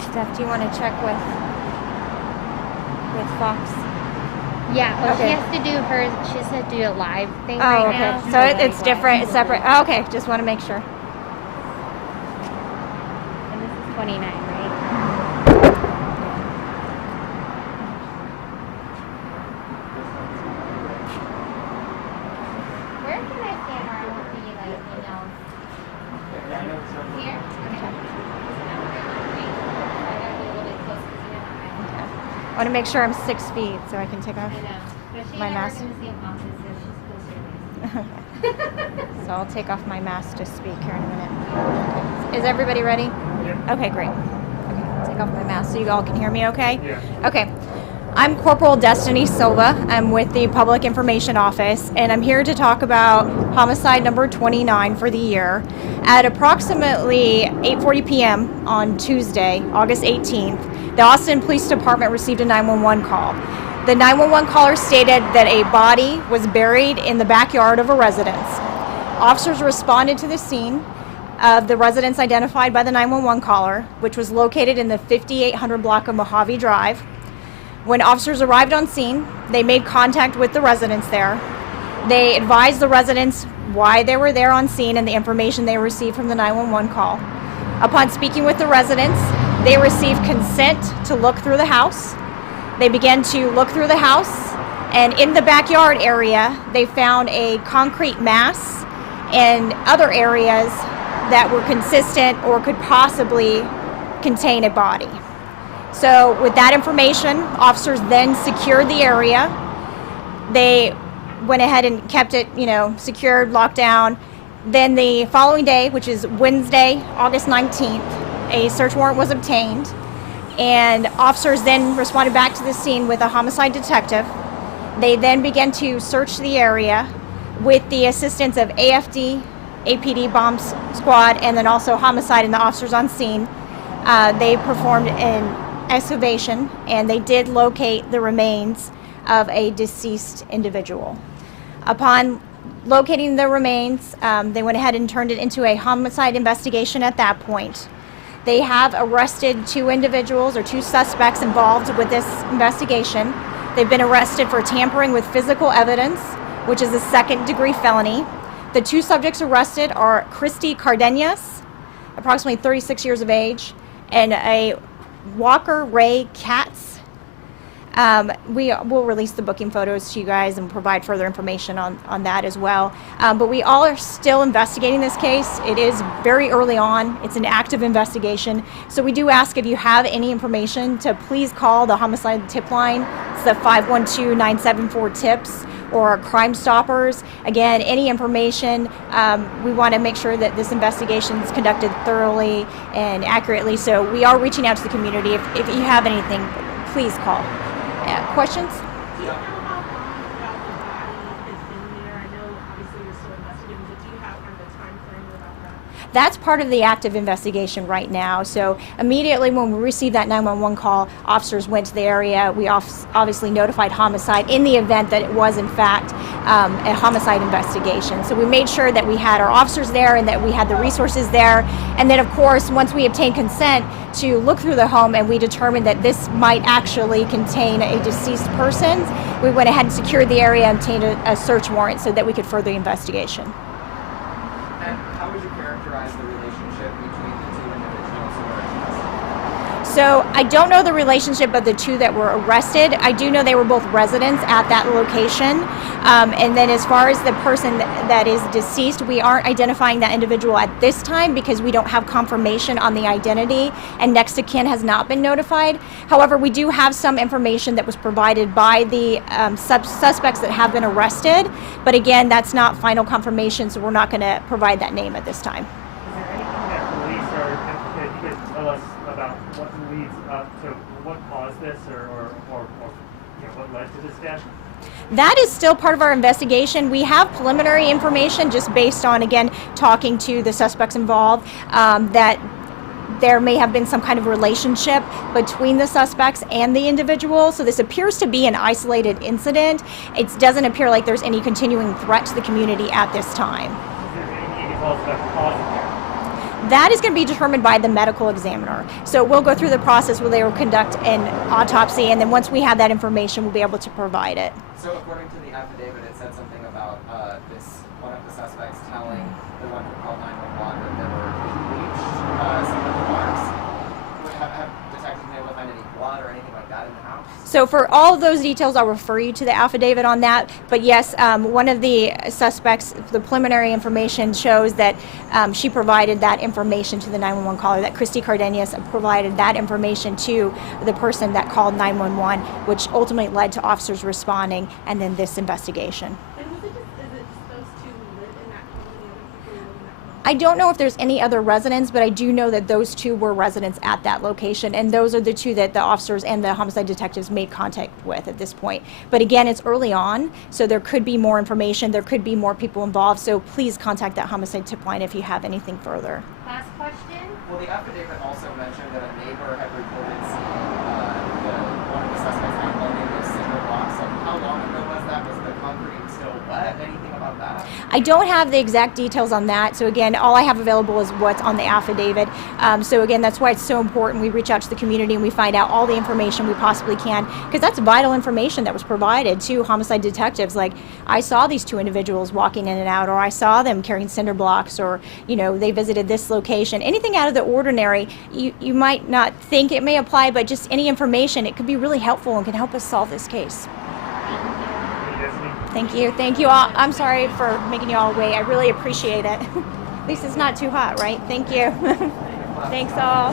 Steph, do you want to check with Fox? Yeah, well, Okay. she has to do she has to do a live thing Oh, right okay. now. So it's different. It's separate. Oh, okay. Just want to make sure. And this is 29, right? Where can I stand where I won't be like, Here? I want to make sure I'm 6 feet so I can take off I know. But she my and I mask. work in the same office, so she's closer. So I'll take off my mask to speak here in a minute. Okay. Is everybody ready? Yeah. Okay, great. Okay, take off my mask so you all can hear me okay? Yeah. Okay. I'm Corporal Destiny Silva. I'm with the Public Information Office, and I'm here to talk about homicide number 29 for the year. At approximately 8:40 p.m. on Tuesday, August 18th, the Austin Police Department received a 911 call. The 911 caller stated that a body was buried in the backyard of a residence. Officers responded to the scene of the residence identified by the 911 caller, which was located in the 5800 block of Mojave Drive. When officers arrived on scene, they made contact with the residents there. They advised the residents why they were there on scene and the information they received from the 911 call. Upon speaking with the residents, they received consent to look through the house. They began to look through the house, and in the backyard area, they found a concrete mass and other areas that were consistent or could possibly contain a body. So with that information, officers then secured the area. They went ahead and kept it, secured, locked down. Then the following day, which is Wednesday, August 19th, a search warrant was obtained, and officers then responded back to the scene with a homicide detective. They then began to search the area with the assistance of AFD, APD bomb squad, and then also homicide and the officers on scene. They performed an excavation, and they did locate the remains of a deceased individual. Upon locating the remains, they went ahead and turned it into a homicide investigation at that point. They have arrested two individuals or two suspects involved with this investigation. They've been arrested for tampering with physical evidence, which is a second-degree felony. The two subjects arrested are Christy Cardenas, approximately 36 years of age, and a Walker Ray Katz. We will release the booking photos to you guys and provide further information on that as well. But we all are still investigating this case. It is very early on. It's an active investigation. So we do ask if you have any information to please call the homicide tip line. It's the 512-974-TIPS or Crime Stoppers. Again, any information, we want to make sure that this investigation is conducted thoroughly and accurately. So we are reaching out to the community. If you have anything, please call. Questions? That's part of the active investigation right now. So immediately when we received that 911 call, officers went to the area. We obviously notified homicide in the event that it was in fact a homicide investigation. So we made sure that we had our officers there and that we had the resources there. And then of course, once we obtained consent to look through the home and we determined that this might actually contain a deceased person, we went ahead and secured the area and obtained a search warrant so that we could further the investigation. And how would you characterize the relationship between the two individuals who were arrested? So I don't know the relationship of the two that were arrested. I do know they were both residents at that location. And then as far as the person that is deceased, we aren't identifying that individual at this time because we don't have confirmation on the identity and next of kin has not been notified. However, we do have some information that was provided by the suspects that have been arrested. But again, that's not final confirmation, so we're not going to provide that name at this time. Is there anything that police or that you could tell us about what leads up to what caused this or what led to this death? That is still part of our investigation. We have preliminary information just based on, again, talking to the suspects involved, that there may have been some kind of relationship between the suspects and the individual. So this appears to be an isolated incident. It doesn't appear like there's any continuing threat to the community at this time. Is there any details about the cause of death? That is going to be determined by the medical examiner. So we'll go through the process where they will conduct an autopsy, and then once we have that information, we'll be able to provide it. So according to the affidavit, it said something about one of the suspects telling the one who called 911 that there were bleached some of the marks. Have detectives been able to find any blood or anything like that in the house? So for all of those details, I'll refer you to the affidavit on that. But yes, one of the suspects, the preliminary information shows that she provided that information to the 911 caller, that Christy Cardenas provided that information to the person that called 911, which ultimately led to officers responding and then this investigation. And is it just those two who live in that home and the other people who live in that home? I don't know if there's any other residents, but I do know that those two were residents at that location, and those are the two that the officers and the homicide detectives made contact with at this point. But again, it's early on, so there could be more information, there could be more people involved, so please contact that homicide tip line if you have anything further. Last question. Well, the affidavit also mentioned that a neighbor had reported seeing one of the suspects unloading those cinder blocks. Like, how long ago was that? Was the concrete still wet? Anything about that? I don't have the exact details on that, so again, all I have available is what's on the affidavit. So again, that's why it's so important we reach out to the community and we find out all the information we possibly can, because that's vital information that was provided to homicide detectives. Like, I saw these two individuals walking in and out, or I saw them carrying cinder blocks, or they visited this location. Anything out of the ordinary, you might not think it may apply, but just any information, it could be really helpful and can help us solve this case. Thank you. Thank you all. I'm sorry for making you all wait. I really appreciate it. At least it's not too hot, right? Thank you. Thanks all.